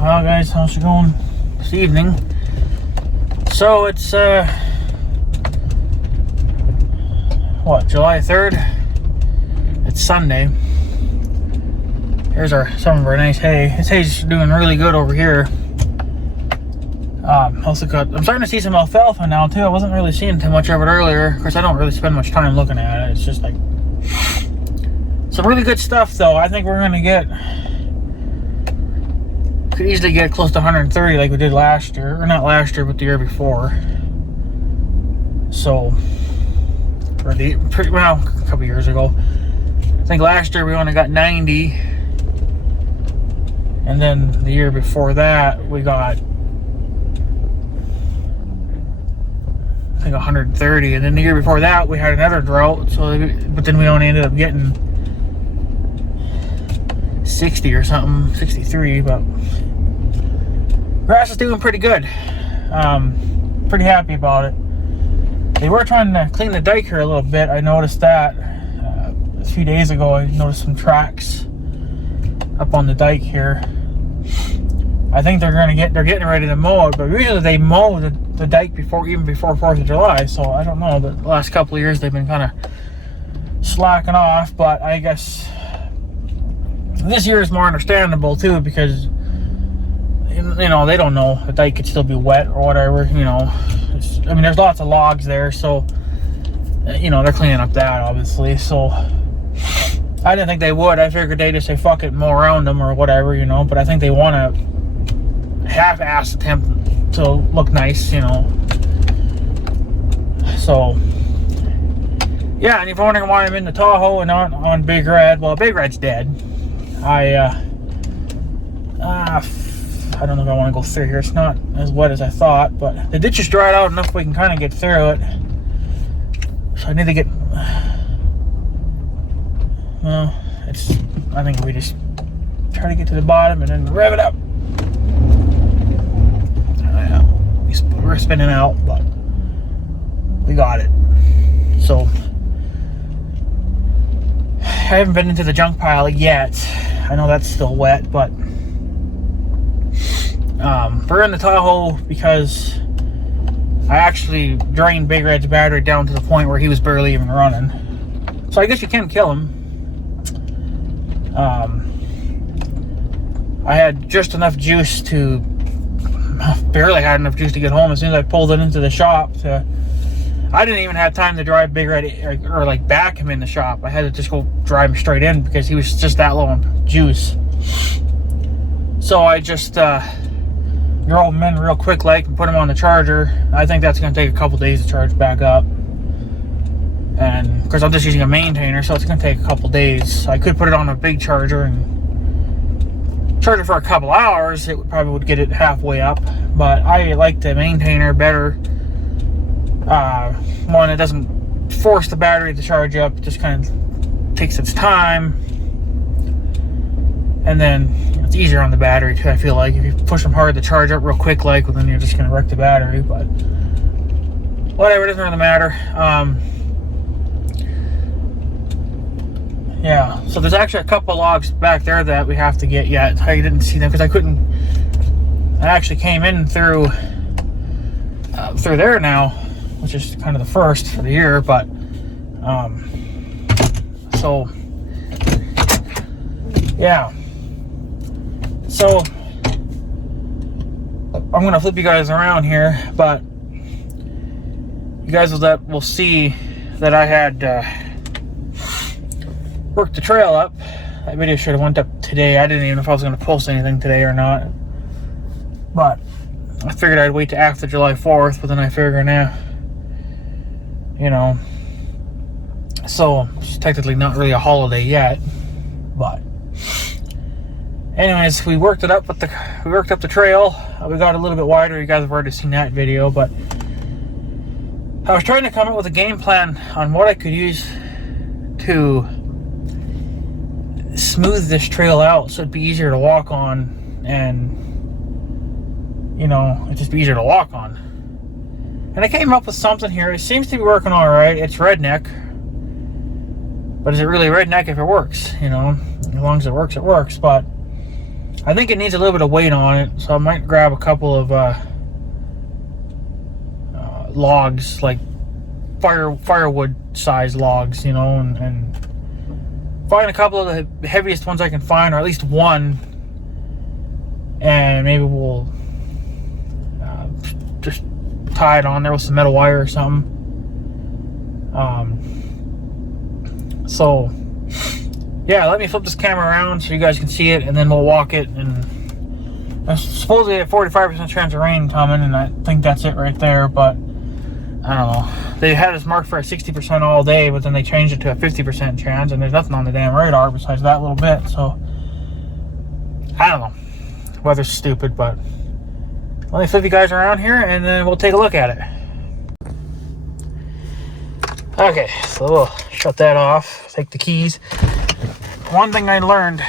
Well guys, how's it going this evening? So it's July 3rd? It's Sunday. Here's some of our nice hay. This hay's doing really good over here. I'm starting to see some alfalfa now too. I wasn't really seeing too much of it earlier. Of course, I don't really spend much time looking at it. It's just like some really good stuff though. I think we're gonna could easily get close to 130 like we did last year, or not last year, but the year before. So, or a couple years ago. I think last year we only got 90, and then the year before that we got, I think, 130, and then the year before that we had another drought. But then we only ended up getting 60 or something, 63. But grass is doing pretty good. Pretty happy about it. They were trying to clean the dike here a little bit. I noticed that a few days ago. I noticed some tracks up on the dike here. I think they're getting ready to mow it, but usually they mow the dike even before 4th of July. So I don't know, but the last couple of years they've been kind of slacking off. But I guess this year is more understandable too, because they don't know the dike could still be wet or whatever. There's lots of logs there, so they're cleaning up that obviously. So I didn't think they would. I figured they'd just say fuck it and mow around them or whatever, but I think they want to half-ass attempt to look nice, So yeah, and if you're wondering why I'm in the Tahoe and not on Big Red, well, Big Red's dead. I don't know if I want to go through here. It's not as wet as I thought, but the ditch is dried out enough we can kind of get through it. So I need to get, I think we just try to get to the bottom and then rev it up. We're spinning out, but we got it. So I haven't been into the junk pile yet. I know that's still wet, but we're in the Tahoe because I actually drained Big Red's battery down to the point where he was barely even running. So I guess you can kill him. I had just enough juice barely had enough juice to get home. As soon as I pulled it into the shop, I didn't even have time to drive Big Red or like back him in the shop. I had to just go drive him straight in because he was just that low on juice. So I just drove him in real quick like and put him on the charger. I think that's going to take a couple days to charge back up. And of course I'm just using a maintainer, so it's going to take a couple days. I could put it on a big charger and charge it for a couple hours. It probably would get it halfway up, but I like the maintainer better. One, it doesn't force the battery to charge up, it just kind of takes its time, and then it's easier on the battery too. I feel like if you push them hard to charge up real quick, well, then you're just gonna wreck the battery. But whatever, it doesn't really matter. Yeah, so there's actually a couple logs back there that we have to get yet. I didn't see them because I actually came in through there now, which is kind of the first for the year. But so yeah, so I'm gonna flip you guys around here, but you guys will see that I had worked the trail up. That video should have went up today. I didn't even know if I was going to post anything today or not, but I figured I'd wait to after July 4th. But then I figured so it's technically not really a holiday yet. But anyways, we worked up the trail. We got a little bit wider. You guys have already seen that video, but I was trying to come up with a game plan on what I could use to smooth this trail out so it'd be easier to walk on, and it'd just be easier to walk on. And I came up with something here. It seems to be working all right. It's redneck, but is it really redneck if it works? As long as it works, it works. But I think it needs a little bit of weight on it, so I might grab a couple of logs, like firewood size logs, you know, and find a couple of the heaviest ones I can find, or at least one, and maybe we'll just tie it on there with some metal wire or something. So yeah, let me flip this camera around so you guys can see it, and then we'll walk it. And there's supposedly a 45% chance of rain coming, and I think that's it right there, but I don't know. They had us marked for a 60% all day, but then they changed it to a 50% chance, and there's nothing on the damn radar besides that little bit, so I don't know. Weather's stupid, but let me flip you guys around here, and then we'll take a look at it. Okay, so we'll shut that off, take the keys. One thing I learned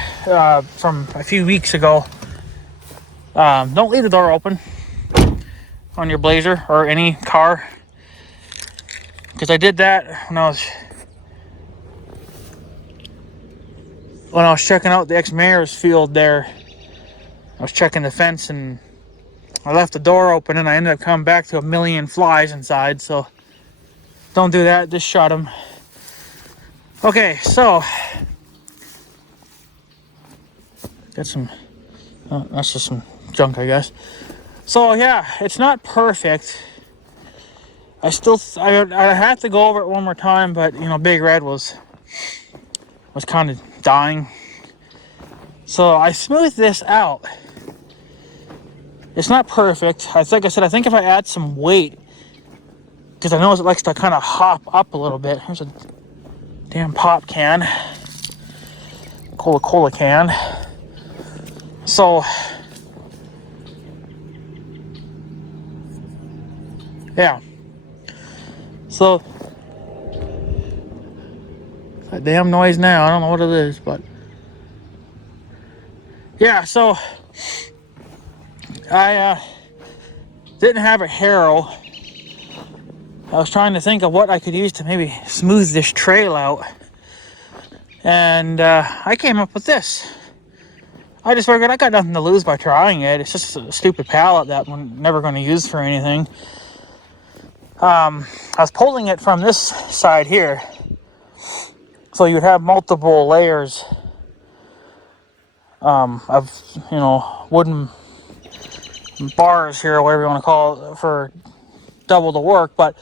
from a few weeks ago, don't leave the door open on your Blazer or any car, because I did that when I was checking out the ex-mayor's field there. I was checking the fence and I left the door open, and I ended up coming back to a million flies inside, so don't do that, just shut them. Okay, so got some, oh, that's just some junk, I guess. So yeah, it's not perfect. I have to go over it one more time, but you know, Big Red was kind of dying. So I smoothed this out. It's not perfect. Like I said, I think if I add some weight, because I know it likes to kind of hop up a little bit. Here's a damn pop can, Coca-Cola can. So yeah. So that damn noise now, I don't know what it is, but yeah, so I didn't have a harrow. I was trying to think of what I could use to maybe smooth this trail out, and I came up with this. I just figured I got nothing to lose by trying it. It's just a stupid pallet that I'm never going to use for anything. I was pulling it from this side here, so you'd have multiple layers of, you know, wooden bars here, or whatever you want to call it, for double the work. But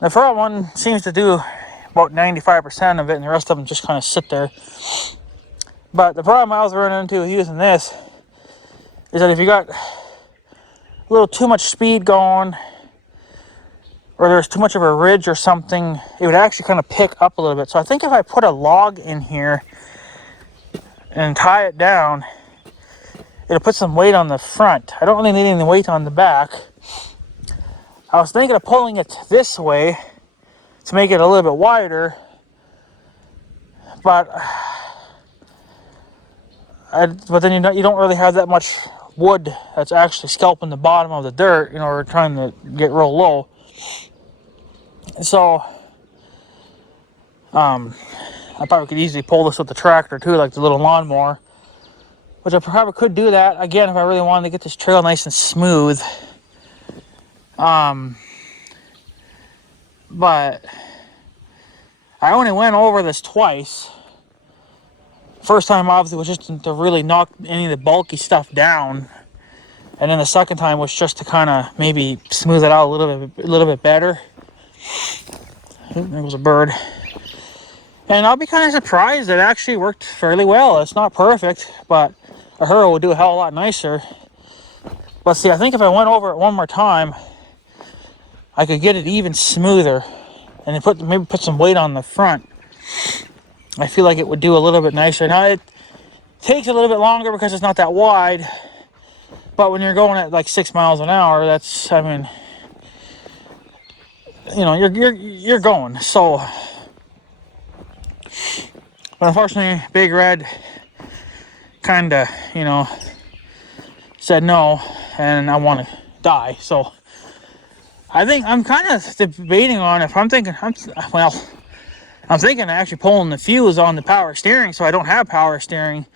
the front one seems to do about 95% of it, and the rest of them just kind of sit there. But the problem I was running into using this is that if you got a little too much speed going, or there's too much of a ridge or something, it would actually kind of pick up a little bit. So I think if I put a log in here and tie it down, it'll put some weight on the front. I don't really need any weight on the back. I was thinking of pulling it this way to make it a little bit wider, but then you don't really have that much wood that's actually scalping the bottom of the dirt, you know, or trying to get real low. So I probably could easily pull this with the tractor too, like the little lawnmower, which I probably could do that again if I really wanted to get this trail nice and smooth. But I only went over this twice. First time obviously was just to really knock any of the bulky stuff down, and then the second time was just to kind of maybe smooth it out a little bit better. There was a bird. And I'll be kind of surprised it actually worked fairly well. It's not perfect, but a harrow would do a hell of a lot nicer. But see, I think if I went over it one more time, I could get it even smoother, and maybe put some weight on the front. I feel like it would do a little bit nicer. Now it takes a little bit longer because it's not that wide, but when you're going at like 6 miles an hour, that's, I mean, you know, you're going. So, but unfortunately, Big Red kind of, you know, said no, and I want to die. So I think I'm kind of debating on if I'm thinking of actually pulling the fuse on the power steering, so I don't have power steering,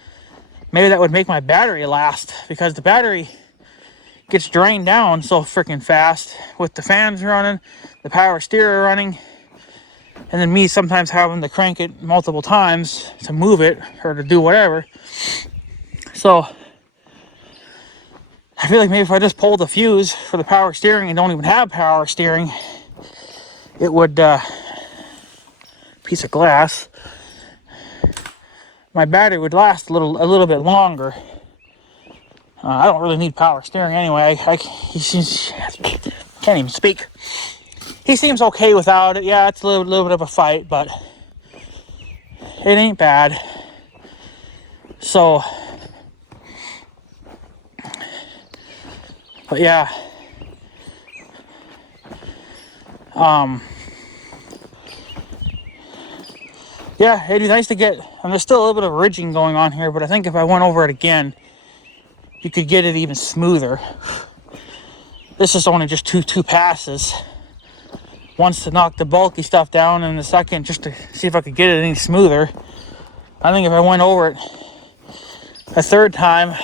maybe that would make my battery last, because the battery gets drained down so freaking fast with the fans running, the power steer running, and then me sometimes having to crank it multiple times to move it or to do whatever. So I feel like maybe if I just pulled the fuse for the power steering and don't even have power steering, it would, piece of glass, my battery would last a little bit longer. I don't really need power steering anyway. He seems, can't even speak. He seems okay without it. Yeah, it's a little bit of a fight, but it ain't bad. So, but yeah. Yeah, it'd be nice to get, and there's still a little bit of ridging going on here, but I think if I went over it again, you could get it even smoother. This is only just two passes. Once to knock the bulky stuff down, and the second just to see if I could get it any smoother. I think if I went over it a third time,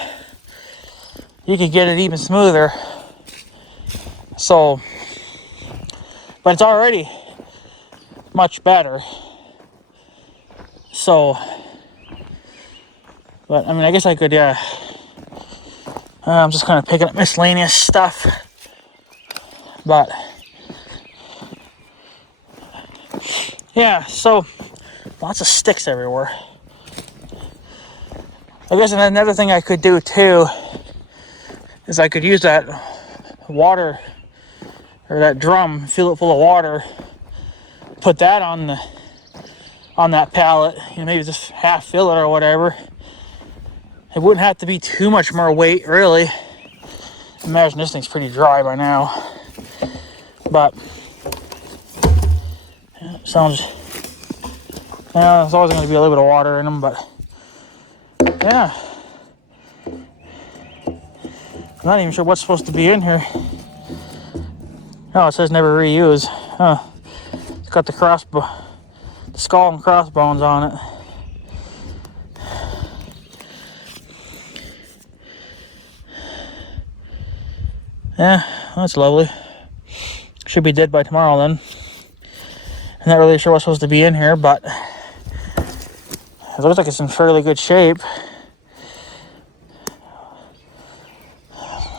you could get it even smoother. So, but it's already much better. So, but I mean, I guess I could, yeah. I'm just kind of picking up miscellaneous stuff. But, yeah, so lots of sticks everywhere. I guess another thing I could do too is I could use that water, or that drum, fill it full of water, put that on that pallet, maybe just half fill it or whatever. It wouldn't have to be too much more weight, really. Imagine this thing's pretty dry by now. But yeah, it sounds, yeah, there's always going to be a little bit of water in them, but yeah. I'm not even sure what's supposed to be in here. Oh, it says never reuse. Huh. It's got the skull and crossbones on it. Yeah, that's lovely. Should be dead by tomorrow then. I'm not really sure what's supposed to be in here, but it looks like it's in fairly good shape.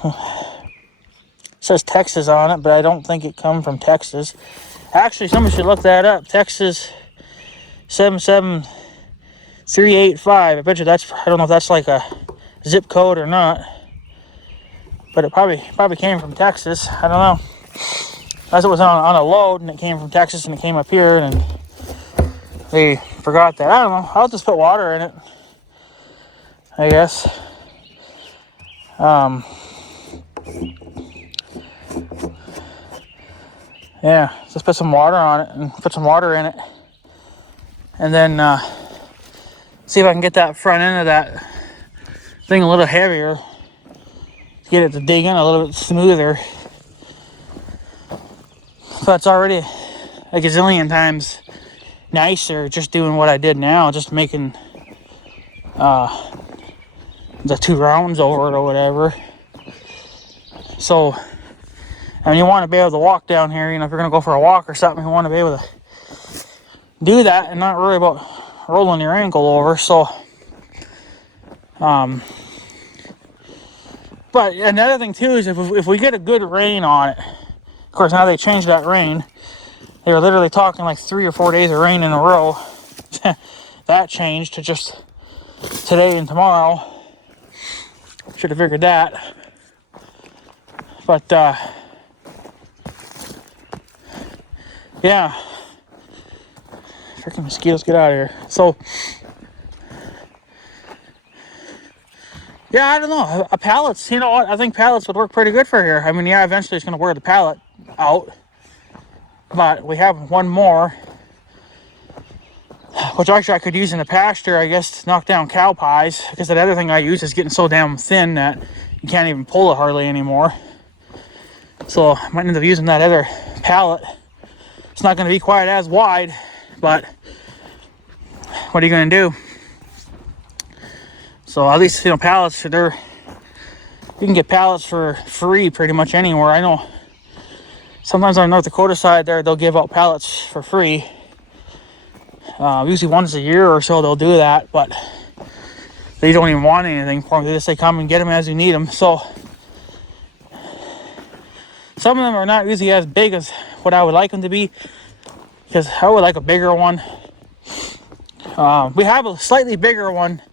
It says Texas on it, but I don't think it comes from Texas. Actually, somebody should look that up. Texas 77385. I bet you that's, I don't know if that's like a zip code or not, but it probably came from Texas. I don't know. As it was on a load, and it came from Texas, and it came up here, and they forgot that. I don't know. I'll just put water in it, I guess. Yeah, just put some water on it and put some water in it, and then see if I can get that front end of that thing a little heavier, get it to dig in a little bit smoother. But it's already a gazillion times nicer just doing what I did now, just making the 2 rounds over it or whatever. So, I mean, you want to be able to walk down here, if you're going to go for a walk or something, you want to be able to do that and not worry about rolling your ankle over. So, but another thing too is if we get a good rain on it, of course now they changed that rain. They were literally talking like 3 or 4 days of rain in a row. That changed to just today and tomorrow. Should have figured that. But yeah, freaking mosquitoes, get out of here. So yeah, I don't know. Pallets, you know what? I think pallets would work pretty good for here. I mean, yeah, eventually it's going to wear the pallet out. But we have one more, which actually I could use in the pasture, I guess, to knock down cow pies. Because that other thing I use is getting so damn thin that you can't even pull it hardly anymore. So I might end up using that other pallet. It's not going to be quite as wide, but what are you going to do? So at least, you know, pallets, you can get pallets for free pretty much anywhere. I know sometimes on the North Dakota side there, they'll give out pallets for free. Usually once a year or so they'll do that, but they don't even want anything for them. They just say come and get them as you need them. So some of them are not usually as big as what I would like them to be, because I would like a bigger one. We have a slightly bigger one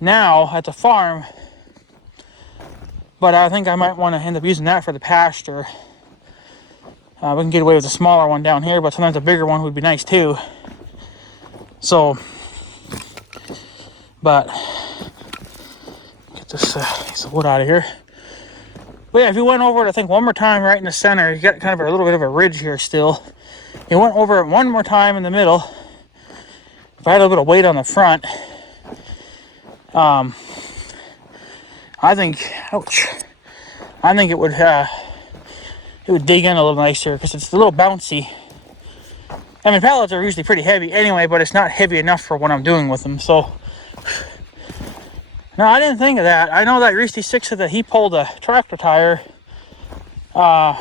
now at the farm, but I think I might want to end up using that for the pasture. We can get away with a smaller one down here, but sometimes a bigger one would be nice too. So, but get this piece of wood out of here. But yeah, if you went over it, I think one more time right in the center, you got kind of a little bit of a ridge here still. You went over it one more time in the middle. If I had a little bit of weight on the front, I think, ouch, I think it would dig in a little nicer because it's a little bouncy. I mean, pallets are usually pretty heavy anyway, but it's not heavy enough for what I'm doing with them. So, no, I didn't think of that. I know that Reese 6 said that he pulled a tractor tire for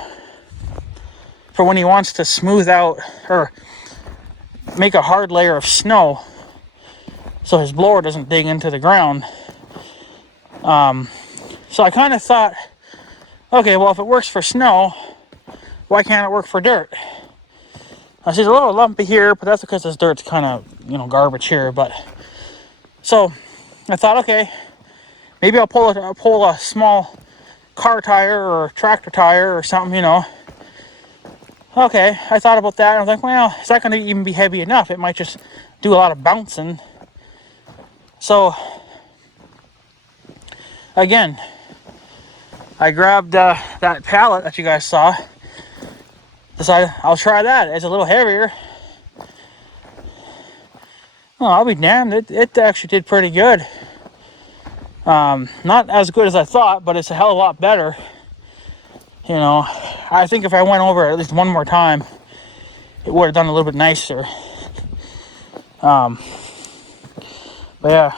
when he wants to smooth out or make a hard layer of snow so his blower doesn't dig into the ground. So I kind of thought, okay, well, if it works for snow, why can't it work for dirt? I see it's a little lumpy here, but that's because this dirt's kind of, you know, garbage here. But so I thought, okay, maybe I'll pull a small car tire or tractor tire or something, you know. Okay, I thought about that, and I was like, well, it's not going to even be heavy enough. It might just do a lot of bouncing. So again, I grabbed that pallet that you guys saw. Decided I'll try that. It's a little heavier. Well, I'll be damned. It actually did pretty good. Not as good as I thought, but it's a hell of a lot better. You know, I think if I went over it at least one more time, it would have done a little bit nicer. But yeah,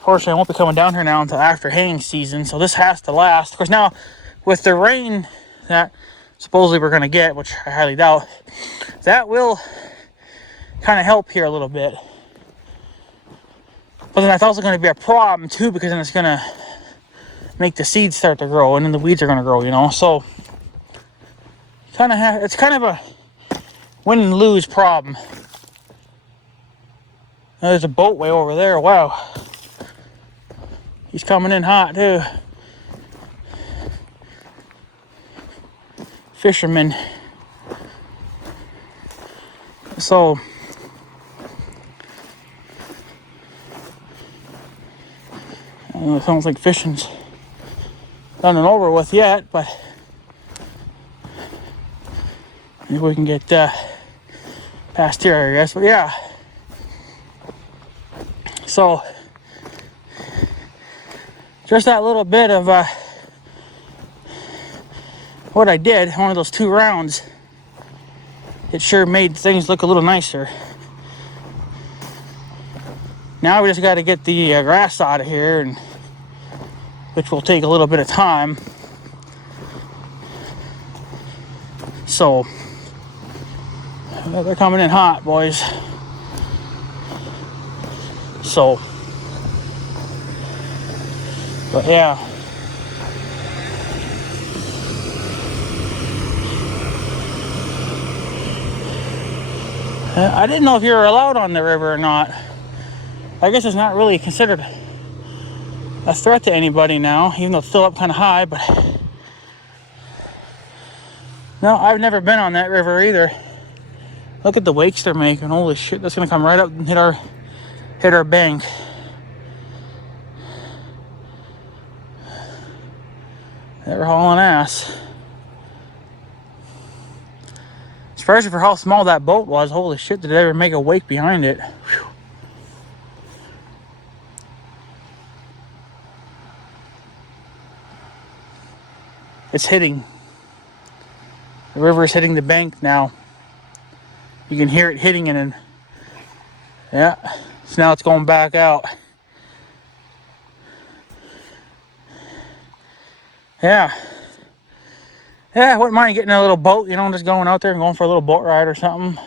fortunately, I won't be coming down here now until after haying season, so this has to last. Of course, now with the rain that supposedly we're going to get, which I highly doubt, that will kind of help here a little bit. But then that's also going to be a problem too, because then it's going to make the seeds start to grow, and then the weeds are going to grow, you know. So it's kind of a win and lose problem. Now, there's a boat way over there. Wow, he's coming in hot too. Fishermen. So it sounds like fishing's done and over with yet, but maybe we can get past here, I guess. But yeah, so just that little bit of what I did, one of those 2 rounds, it sure made things look a little nicer. Now we just got to get the grass out of here, and which will take a little bit of time. So they're coming in hot, boys. So, but yeah. I didn't know if you were allowed on the river or not. I guess it's not really considered a threat to anybody now, even though it's still up kind of high, but no, I've never been on that river either. Look at the wakes they're making. Holy shit, that's gonna come right up and hit our bank. They're hauling ass. Especially for how small that boat was. Holy shit, did it ever make a wake behind it? Whew. It's hitting. The river is hitting the bank now. You can hear it hitting it, and yeah, so now it's going back out. yeah. Yeah, I wouldn't mind getting a little boat, you know, just going out there and going for a little boat ride or something.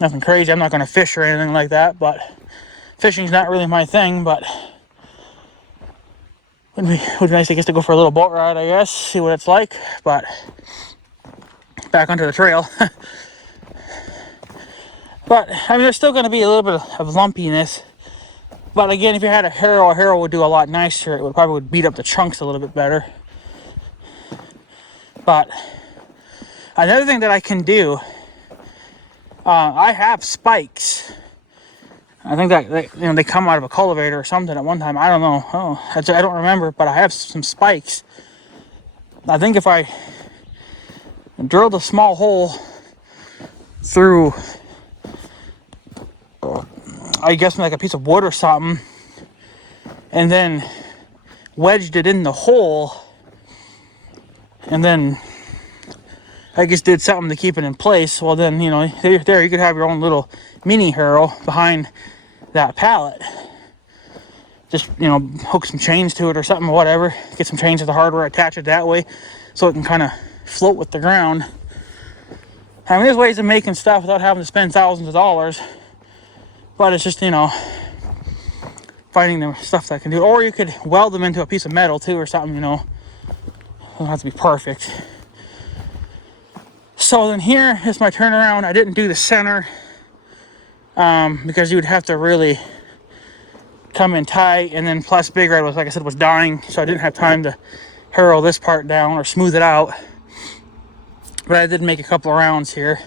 Nothing crazy. I'm not going to fish or anything like that, but fishing's not really my thing, but would be nice, I guess, to go for a little boat ride, I guess, see what it's like. But back onto the trail. But, I mean, there's still going to be a little bit of lumpiness. But again, if you had a harrow would do a lot nicer. It would probably beat up the chunks a little bit better. But another thing that I can do, I have spikes. I think that they come out of a cultivator or something at one time. I don't know. I don't remember, but I have some spikes. I think if I drilled a small hole through, I guess, like a piece of wood or something, and then wedged it in the hole, and then I guess did something to keep it in place, well then, you know, there you could have your own little mini harrow behind that pallet. Just, you know, hook some chains to it or something, or whatever. Get some chains to the hardware, attach it that way so it can kind of float with the ground. I mean, there's ways of making stuff without having to spend thousands of dollars. But it's just, you know, finding the stuff that can do it. Or you could weld them into a piece of metal too or something, you know. It doesn't have to be perfect. So then here is my turnaround. I didn't do the center because you would have to really come in tight, and then plus Big Red was, like I said, was dying, so I didn't have time to harrow this part down or smooth it out. But I did make a couple of rounds here.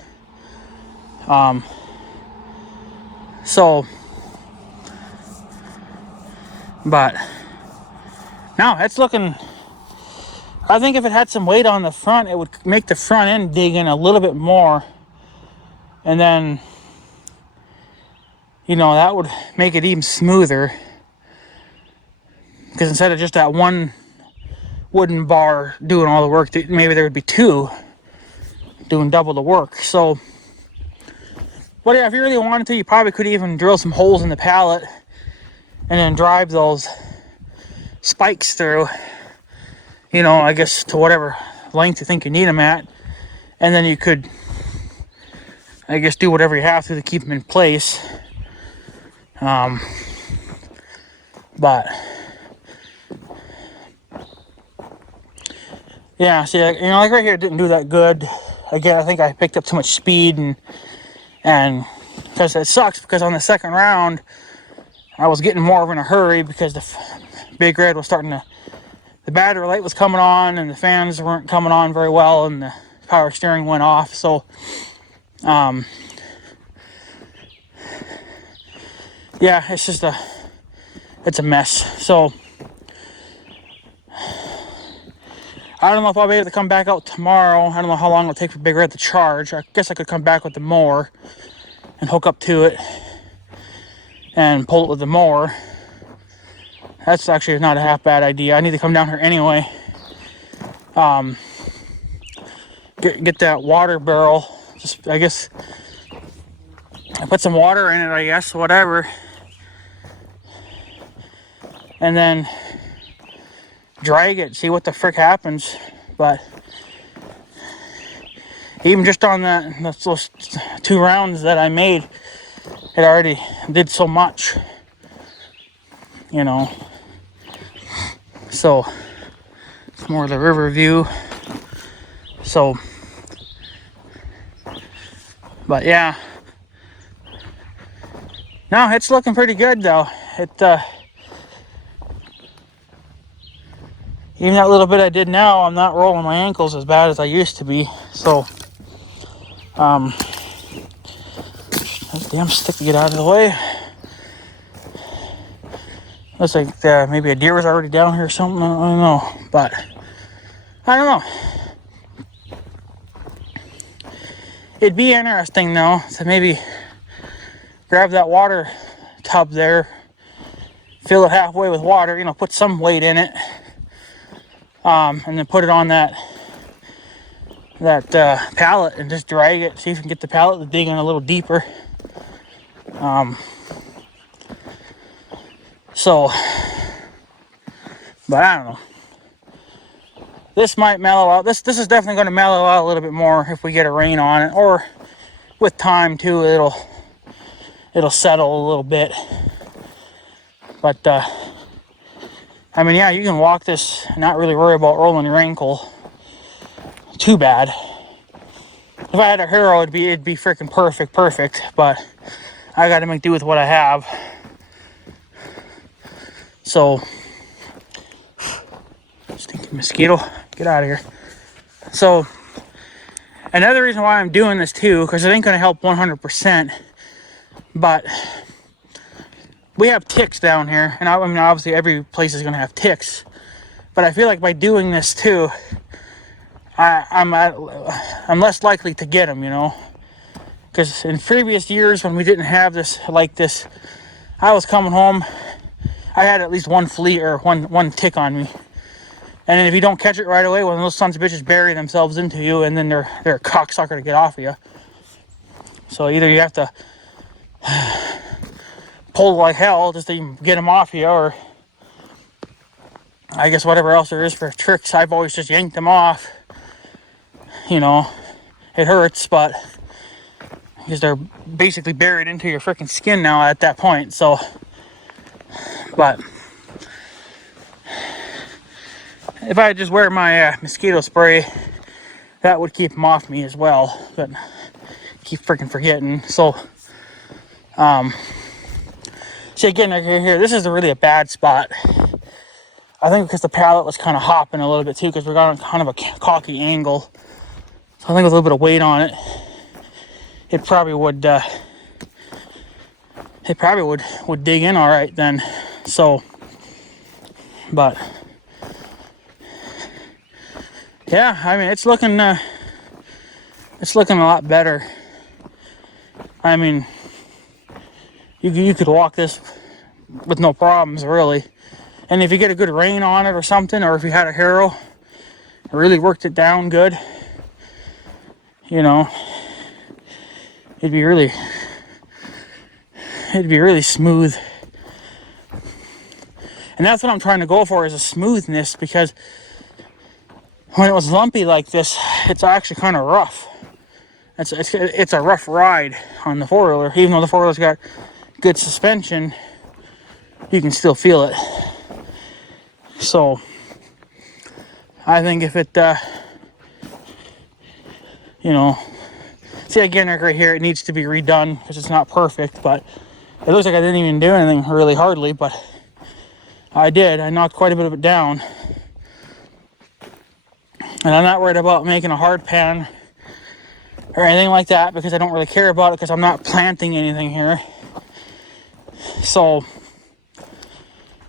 But now it's looking, I think if it had some weight on the front, it would make the front end dig in a little bit more. And then, you know, that would make it even smoother. Because instead of just that one wooden bar doing all the work, maybe there would be two doing double the work. So, but yeah, if you really wanted to, you probably could even drill some holes in the pallet and then drive those spikes through, you know, I guess to whatever length you think you need them at. And then you could, I guess, do whatever you have to keep them in place. But yeah, see, you know, like right here, it didn't do that good. Again, I think I picked up too much speed, and because it sucks, because on the second round, I was getting more of in a hurry because the Big Red was starting to, the battery light was coming on, and the fans weren't coming on very well, and the power steering went off. So, yeah, it's just it's a mess. So, I don't know if I'll be able to come back out tomorrow. I don't know how long it'll take for Big Red to charge. I guess I could come back with the mower and hook up to it and pull it with the mower. That's actually not a half bad idea. I need to come down here anyway. Get that water barrel. Just, I guess, I put some water in it, I guess, whatever. And then drag it, see what the frick happens. But even just on those 2 rounds that I made, it already did so much, you know. So it's more of the river view. So, but yeah, no, it's looking pretty good though. Even that little bit I did now, I'm not rolling my ankles as bad as I used to be. So, that damn stick to get out of the way. Looks like maybe a deer was already down here or something. I don't know, but I don't know. It'd be interesting though to maybe grab that water tub there, fill it halfway with water, you know, put some weight in it. And then put it on that pallet and just drag it. See if we can get the pallet to dig in a little deeper. So, but I don't know. this might mellow out. This is definitely going to mellow out a little bit more if we get a rain on it, or with time too, it'll settle a little bit. But I mean, yeah, you can walk this and not really worry about rolling your ankle too bad. If I had a Hero, it'd be freaking perfect. But I got to make do with what I have. So, stinking mosquito, get out of here. So, another reason why I'm doing this too, because it ain't going to help 100%, but we have ticks down here, and I mean, obviously every place is going to have ticks, but I feel like by doing this too, I'm less likely to get them, you know, because in previous years when we didn't have this like this, I was coming home, I had at least one flea or one tick on me. And then if you don't catch it right away, one of those sons of bitches bury themselves into you, and then they're a cocksucker to get off of you. So either you have to pull like hell just to get them off you, or I guess whatever else there is for tricks, I've always just yanked them off. You know, it hurts, but because they're basically buried into your freaking skin now at that point. So, but if I just wear my mosquito spray, that would keep them off me as well. But keep freaking forgetting. So, see again here, this is really a bad spot. I think because the pallet was kind of hopping a little bit too, because we're on kind of a cocky angle. So I think with a little bit of weight on it, it probably would dig in all right then. So, but yeah, I mean, it's looking a lot better. I mean, you could walk this with no problems, really. And if you get a good rain on it or something, or if you had a Hero, it really worked it down good, you know, it'd be really smooth. And that's what I'm trying to go for, is a smoothness, because when it was lumpy like this, it's actually kind of rough. It's a rough ride on the four-wheeler. Even though the four-wheeler's got good suspension, you can still feel it. So I think if it, you know, see again right here, it needs to be redone because it's not perfect, but it looks like I didn't even do anything really hardly, but I did. I knocked quite a bit of it down. And I'm not worried about making a hard pan or anything like that, because I don't really care about it, because I'm not planting anything here. So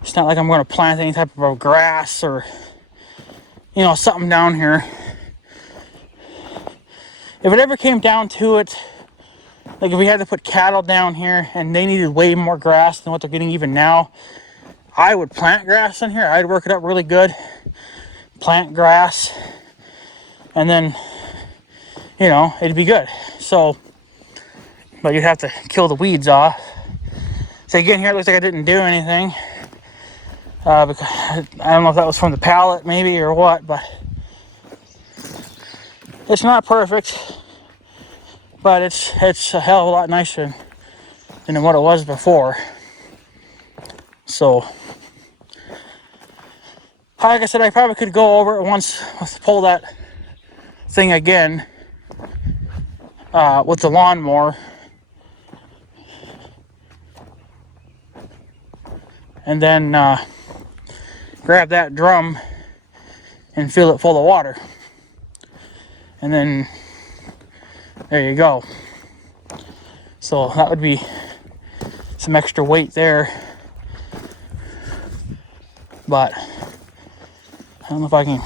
it's not like I'm going to plant any type of grass or, you know, something down here. If it ever came down to it, like if we had to put cattle down here and they needed way more grass than what they're getting even now, I would plant grass in here. I'd work it up really good, plant grass, and then, you know, it'd be good. So, but you'd have to kill the weeds off. So again, here it looks like I didn't do anything. Because I don't know if that was from the pallet maybe or what, but it's not perfect. But it's a hell of a lot nicer than what it was before. So, like I said, I probably could go over it once, pull that thing again with the lawnmower, and then grab that drum and fill it full of water, and then there you go. So that would be some extra weight there, but I don't know if I can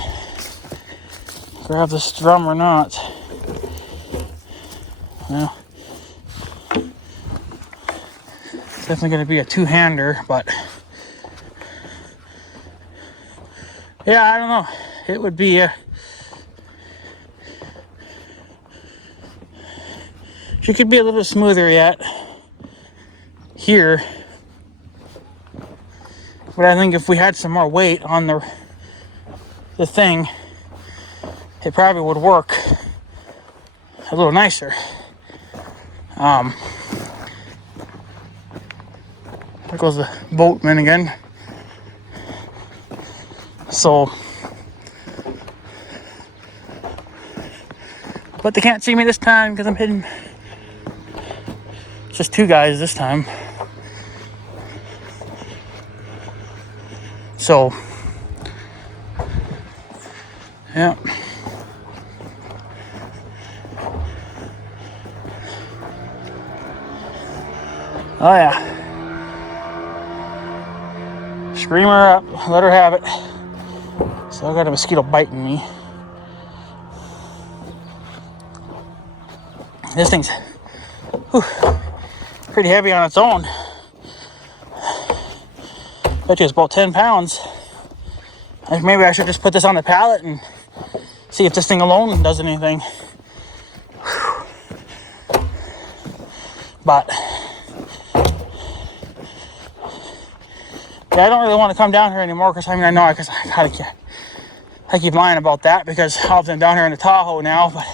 grab this drum or not. Well, it's definitely going to be a two-hander, but yeah, I don't know. It would be she could be a little smoother yet here, but I think if we had some more weight on the thing, it probably would work a little nicer. There goes the boatman again. So, but they can't see me this time because I'm hidden. It's just two guys this time. So, yeah. Oh yeah. Scream her up, let her have it. So I got a mosquito biting me. This thing's pretty heavy on its own. Bet you it's about 10 pounds. Maybe I should just put this on the pallet and see if this thing alone does anything. But yeah, I don't really want to come down here anymore because I know because I keep lying about that because I'm down here in the Tahoe now, but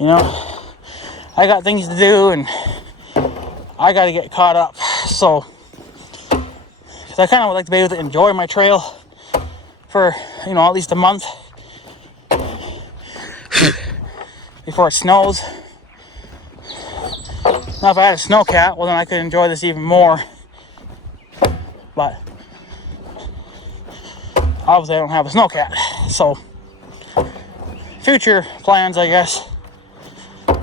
you know, I got things to do and I got to get caught up. So, because I kind of would like to be able to enjoy my trail for, you know, at least a month before it snows. Now, if I had a snowcat, well, then I could enjoy this even more. But obviously, I don't have a snowcat. So, future plans, I guess.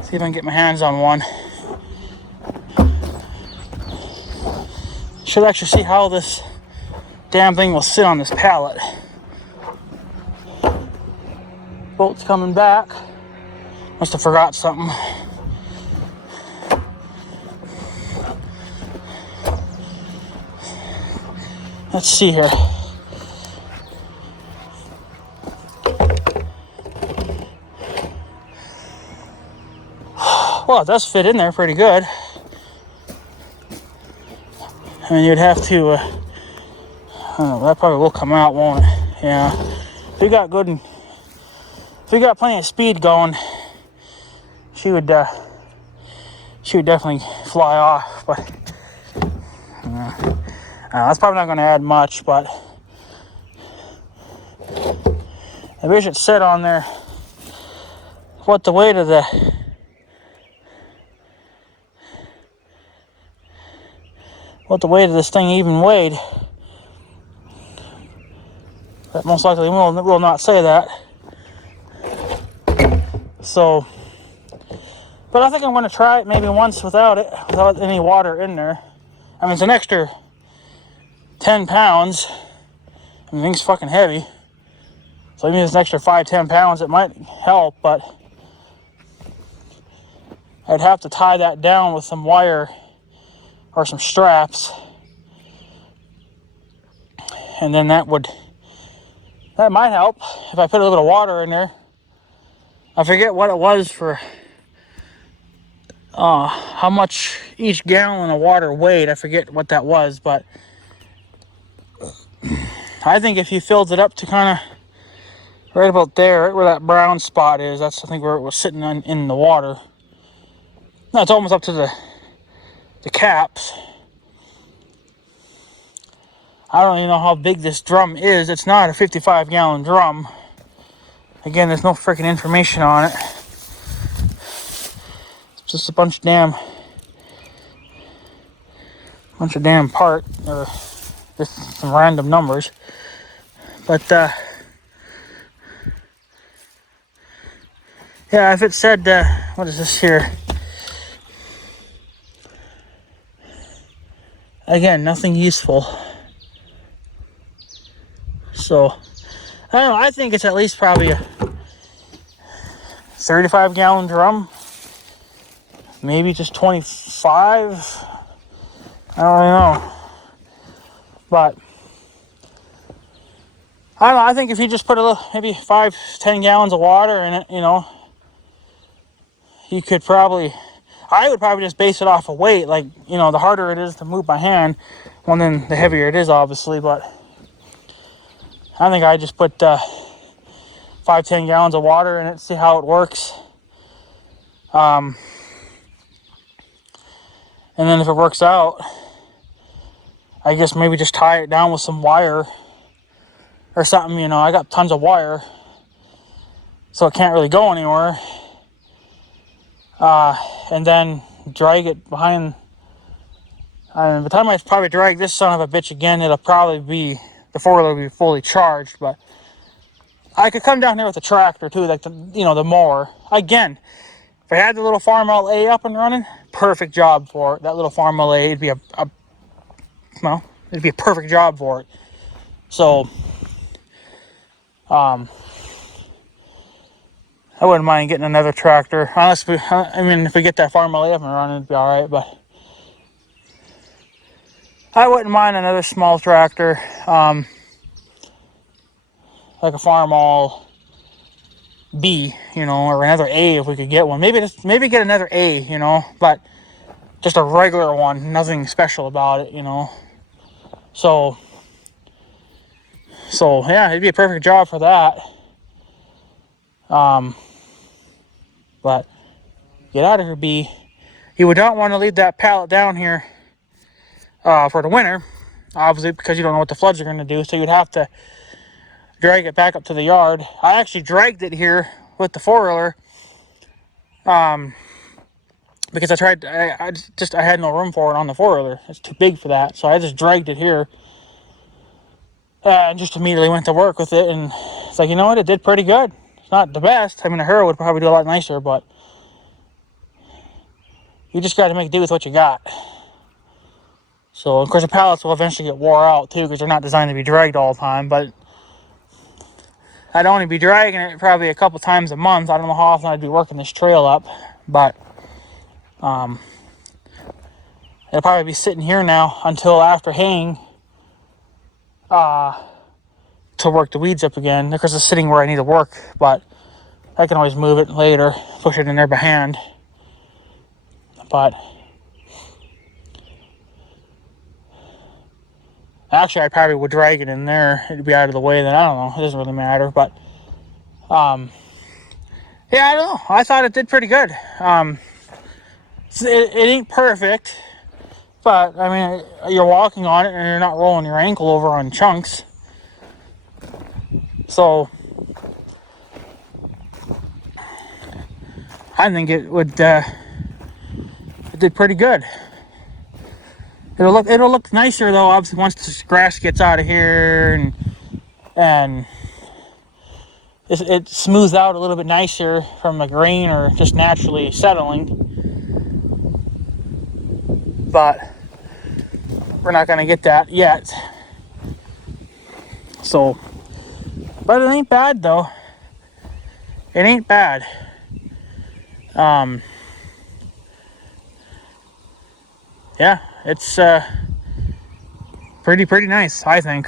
See if I can get my hands on one. Should actually see how this damn thing will sit on this pallet. Boat's coming back. Must have forgot something. Let's see here. Well, it does fit in there pretty good. I mean, you'd have to, I don't know, that probably will come out, won't it? Yeah. If we got good, if we got plenty of speed going, she would definitely fly off, but that's probably not going to add much, but I wish it said on there what the weight of this thing even weighed. That most likely will not say that. So, but I think I'm going to try it maybe once without any water in there. I mean, it's an extra 10 pounds. I mean, the thing's fucking heavy. So even if it's an extra 5-10 pounds, it might help, but I'd have to tie that down with some wire or some straps, and then that might help if I put a little bit of water in there. I forget what it was for how much each gallon of water weighed. I forget what that was, but I think if you filled it up to kind of right about there, right where that brown spot is, that's I think where it was sitting in the water. No, it's almost up to the caps. I don't even know how big this drum is. It's not a 55-gallon drum. Again, there's no freaking information on it. It's just a bunch of damn part, or just some random numbers. But yeah, if it said what is this here? Again, nothing useful. So, I don't know, I think it's at least probably a 35-gallon drum. Maybe just 25. I don't know. But, I don't know, I think if you just put a little, maybe 5-10 gallons of water in it, you know, you could probably, I would probably just base it off of weight. Like, you know, the harder it is to move by hand, well, then the heavier it is, obviously. But I think I just put 5-10 gallons of water in it, see how it works. And then if it works out, I guess maybe just tie it down with some wire or something. You know, I got tons of wire, so it can't really go anywhere. And then drag it behind. By the time I probably drag this son of a bitch again, it'll probably be, the 4-wheeler will be fully charged. But I could come down here with a tractor too, like the mower. Again, if I had the little Farm LA up and running, perfect job for it. That little Farm LA, it'd be it'd be a perfect job for it. So, I wouldn't mind getting another tractor. Honestly, I mean, if we get that Farm LA up and running, it'd be all right. But I wouldn't mind another small tractor, like a Farmall B, you know, or another A if we could get one. Maybe get another A, you know, but just a regular one, nothing special about it, you know. So yeah, it'd be a perfect job for that. But get out of here, B. You would not want to leave that pallet down here for the winter, obviously, because you don't know what the floods are going to do. So you'd have to drag it back up to the yard. I actually dragged it here with the 4-wheeler because I tried. I had no room for it on the 4-wheeler. It's too big for that, so I just dragged it here and just immediately went to work with it. And it's like, you know what? It did pretty good. It's not the best. I mean, a Hero would probably do a lot nicer, but you just got to make do with what you got. So, of course, the pallets will eventually get wore out too, because they're not designed to be dragged all the time. But I'd only be dragging it probably a couple times a month. I don't know how often I'd be working this trail up, but it'll probably be sitting here now until after haying to work the weeds up again. Because it's sitting where I need to work, but I can always move it later, push it in there by hand. But actually, I probably would drag it in there. It'd be out of the way. Then I don't know. It doesn't really matter. But yeah, I don't know. I thought it did pretty good. It ain't perfect, but I mean, you're walking on it and you're not rolling your ankle over on chunks. So I think it would. It did pretty good. It'll look nicer though, obviously, once the grass gets out of here and it smooths out a little bit nicer from like rain or just naturally settling. But we're not gonna get that yet. So, but it ain't bad though. It ain't bad. Yeah, it's pretty nice, I think.